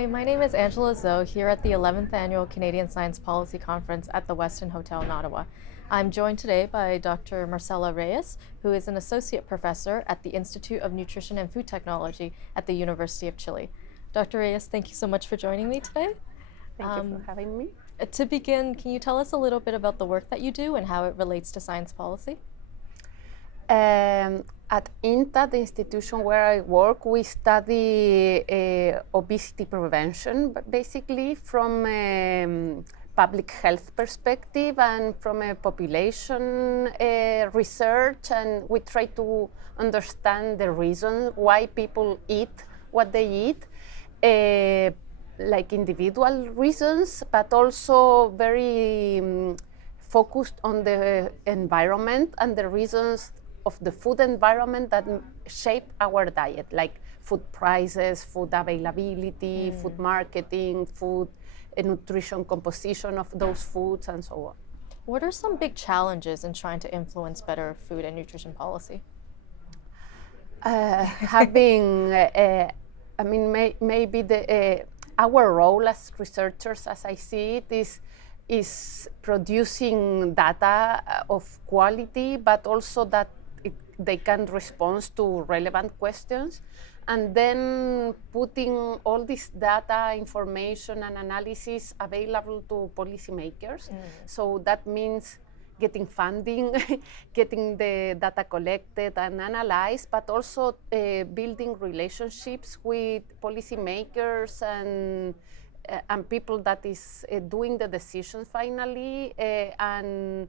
Hi, my name is Angela Zhou here at the 11th Annual Canadian Science Policy Conference at the Westin Hotel in Ottawa. I'm joined today by Dr. Marcela Reyes, who is an associate professor at the Institute of Nutrition and Food Technology at the University of Chile. Dr. Reyes, thank you so much for joining me today. Thank you for having me. To begin, can you tell us a little bit about the work that you do and how it relates to science policy? At INTA, the institution where I work, we study obesity prevention, but basically from a public health perspective and from a population research, and we try to understand the reasons why people eat what they eat, like individual reasons, but also very focused on the environment and the reasons of the food environment that shape our diet, like food prices, food availability, food marketing, food nutrition composition of those foods, and so on. What are some big challenges in trying to influence better food and nutrition policy? Maybe our role as researchers, as I see it, is producing data of quality, but also that they can respond to relevant questions, and then putting all this data, information, and analysis available to policymakers. So that means getting funding, getting the data collected and analyzed, but also building relationships with policymakers and people that is doing the decisions finally, and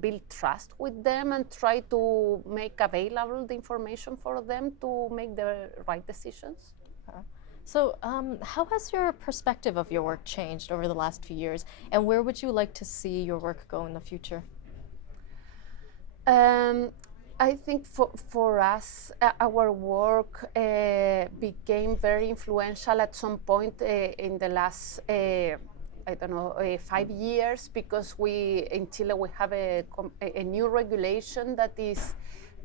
build trust with them and try to make available the information for them to make the right decisions. So how has your perspective of your work changed over the last few years, and where would you like to see your work go in the future? I think for us, our work became very influential at some point in the last 5 years, because in Chile we have a new regulation that is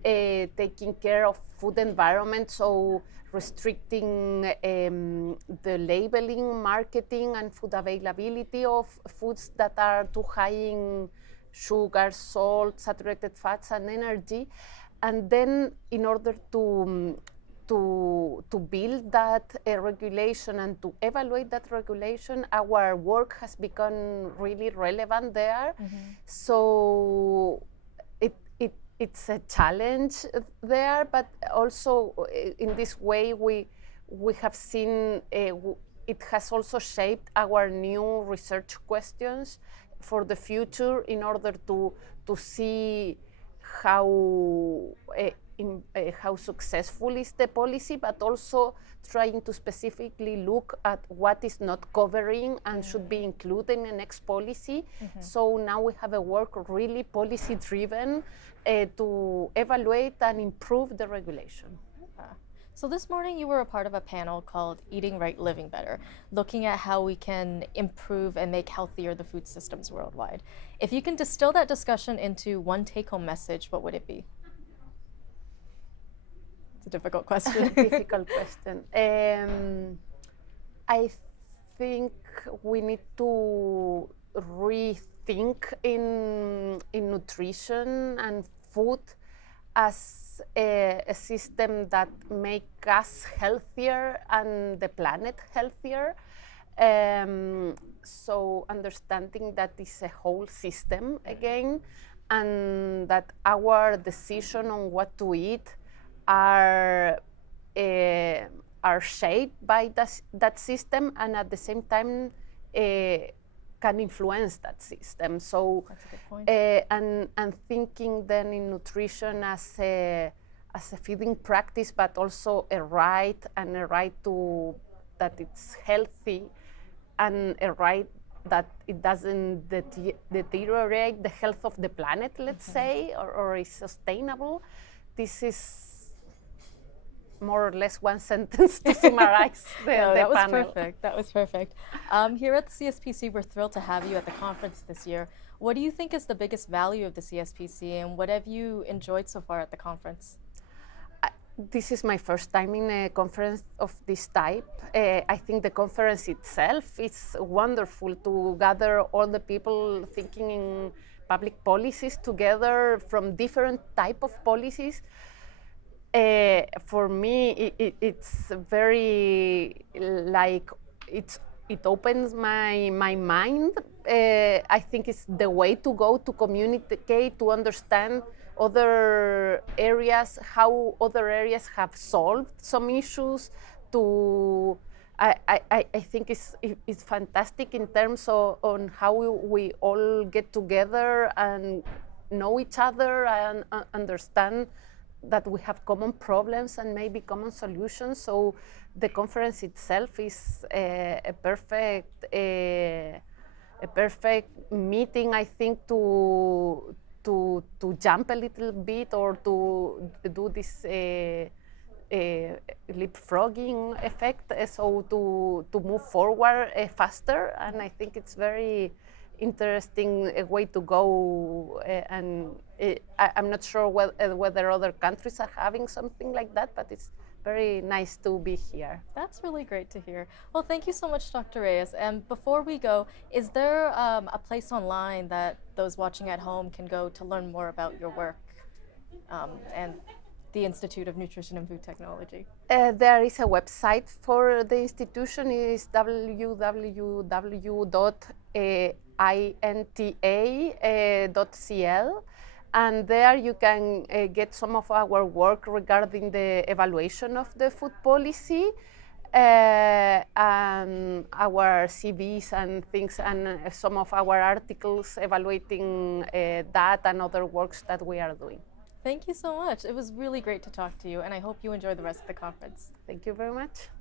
taking care of food environment, so restricting the labeling, marketing, and food availability of foods that are too high in sugar, salt, saturated fats, and energy. And then in order to build that regulation and to evaluate that regulation, our work has become really relevant there. So it's a challenge there, but also in this way we have seen it has also shaped our new research questions for the future in order to see how successful is the policy, but also trying to specifically look at what is not covering and should be included in the next policy. So now we have a work really policy driven to evaluate and improve the regulation. So this morning you were a part of a panel called Eating Right, Living Better, looking at how we can improve and make healthier the food systems worldwide. If you can distill that discussion into one take-home message, what would it be? It's a difficult question. Difficult question. I think we need to rethink in nutrition and food as a system that make us healthier and the planet healthier. So understanding that it's a whole system again, and that our decision on what to eat are shaped by that system, and at the same time can influence that system. So That's a good point. and thinking then in nutrition as a feeding practice, but also a right to that it's healthy, and a right that it doesn't deteriorate the health of the planet, let's say, or is sustainable. This is more or less one sentence to summarize the that was panel. perfect. That was perfect. Here at the CSPC, we're thrilled to have you at the conference this year. What do you think is the biggest value of the CSPC, and what have you enjoyed so far at the conference? This is my first time in a conference of this type. I think the conference itself is wonderful to gather all the people thinking in public policies together from different type of policies. For me, it's very like it opens my mind. I think it's the way to go to communicate, to understand other areas, how other areas have solved some issues. To I think it's fantastic in terms of on how we all get together and know each other and understand that we have common problems and maybe common solutions. So the conference itself is a perfect meeting, I think, to jump a little bit or to do this leapfrogging effect, so to move forward faster. And I think it's very interesting way to go, and I'm not sure whether other countries are having something like that, but it's very nice to be here. That's really great to hear. Well, thank you so much, Dr. Reyes. And before we go, is there a place online that those watching at home can go to learn more about your work and the Institute of Nutrition and Food Technology? There is a website for the institution. It is www.inta.cl. And there you can get some of our work regarding the evaluation of the food policy, and our CVs and things, and some of our articles evaluating that and other works that we are doing. Thank you so much. It was really great to talk to you, and I hope you enjoy the rest of the conference. Thank you very much.